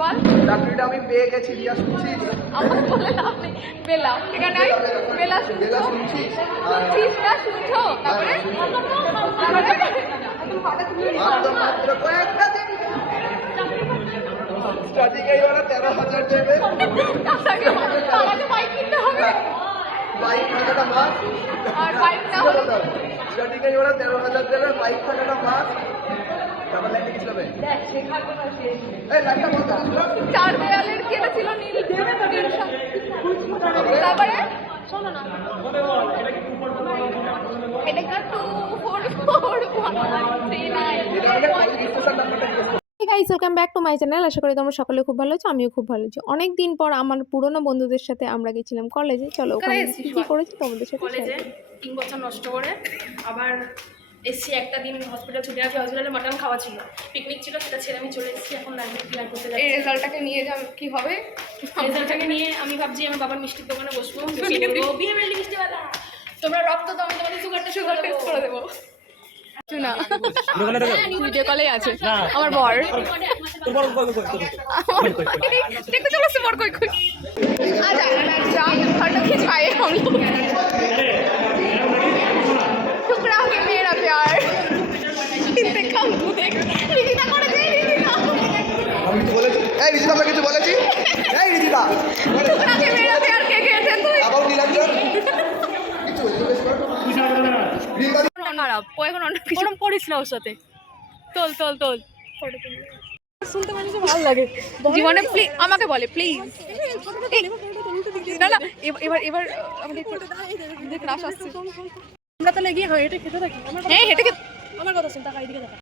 বল। চাকরিটা আমি পেয়ে গেছি, রিয়া শুনছিস? আমার বলে লাভ নেই। বেলা এখানে বেলা শুনছো? শুনছিস না? শুনছো? তারপরে মাত্র কয়েকটা দিন স্টার্টিং এই ওরা 13,000 দেবে। আমাকে বাইক কিনতে হবে। বাইক থাকাটা মাস, আর বাইক না হলে স্টার্টিং এই ওরা 13,000 দেবে, বাইক থাকাটা মাস। তারপর লাইটে কিছু হবে এই লাইটটা বন্ধ করো। 4 দেয়ালের কি এটা ছিল নীল। তারপরে শোনো না, এটা কি 2441339। Guys, welcome back to my channel. আশা করি তোমরা সকলে খুব ভালো আছো, আমিও খুব ভালো আছি। অনেক দিন পর আমার পুরনো বন্ধুদের সাথে আমরা গেছিলাম কলেজে। চলো ওখানে কি করেছি তোমাদের সাথে কলেজে 3 বছর নষ্ট করে আবার এসছি। একটা দিন হসপিটাল ছুটে আসি, হসপিটালে মাটন খাওয়া ছিল, পিকনিক ছিল, সেটা ছেড়ে আমি চলে এসেছি। এখন লাইব্রেরি ক্লিয়ার করতে এই যাচ্ছি। রেজাল্টটাকে নিয়ে যাও কি হবে? রেজাল্টটাকে নিয়ে আমি ভাবছি আমার বাবার মিষ্টির দোকানে বসবো, বিয়ে মেলি মিষ্টিওয়ালা, তোমরা রক্ত দাও, আমি তোমাদের সুগার টেস্ট করে দেবো। না ভিডিও কলেই আছে আমার বর। देखते चलो से बड़ कोई कोई आ जाना जा फोटो खिंचवाए हम लोग। टुकड़ा के मेरा प्यार देखो तू देख রিদিতা করে দে রিদিতা। আমি কিছু বলেছি? এই রিদিতা, আমরা কিছু বলেছি? এই রিদিতা, टुकड़ा के मेरा प्यार কে খেয়েছে তুই? আবার নীলাঞ্জন কিছু জিজ্ঞেস কর। খারাপ ও এখন অন্য কিছু করিস না ওর সাথে। তোল তোল তোল শুনতে মানে ভালো লাগে জীবনে। প্লিজ আমাকে বলে প্লিজ। না না এবার এবার আমাদের ক্রাশ আসছে। আমরা তাহলে গিয়ে হয় এটা খেতে থাকি। হ্যাঁ হেঁটে আমার কথা শুনতে হয়, এদিকে দেখা।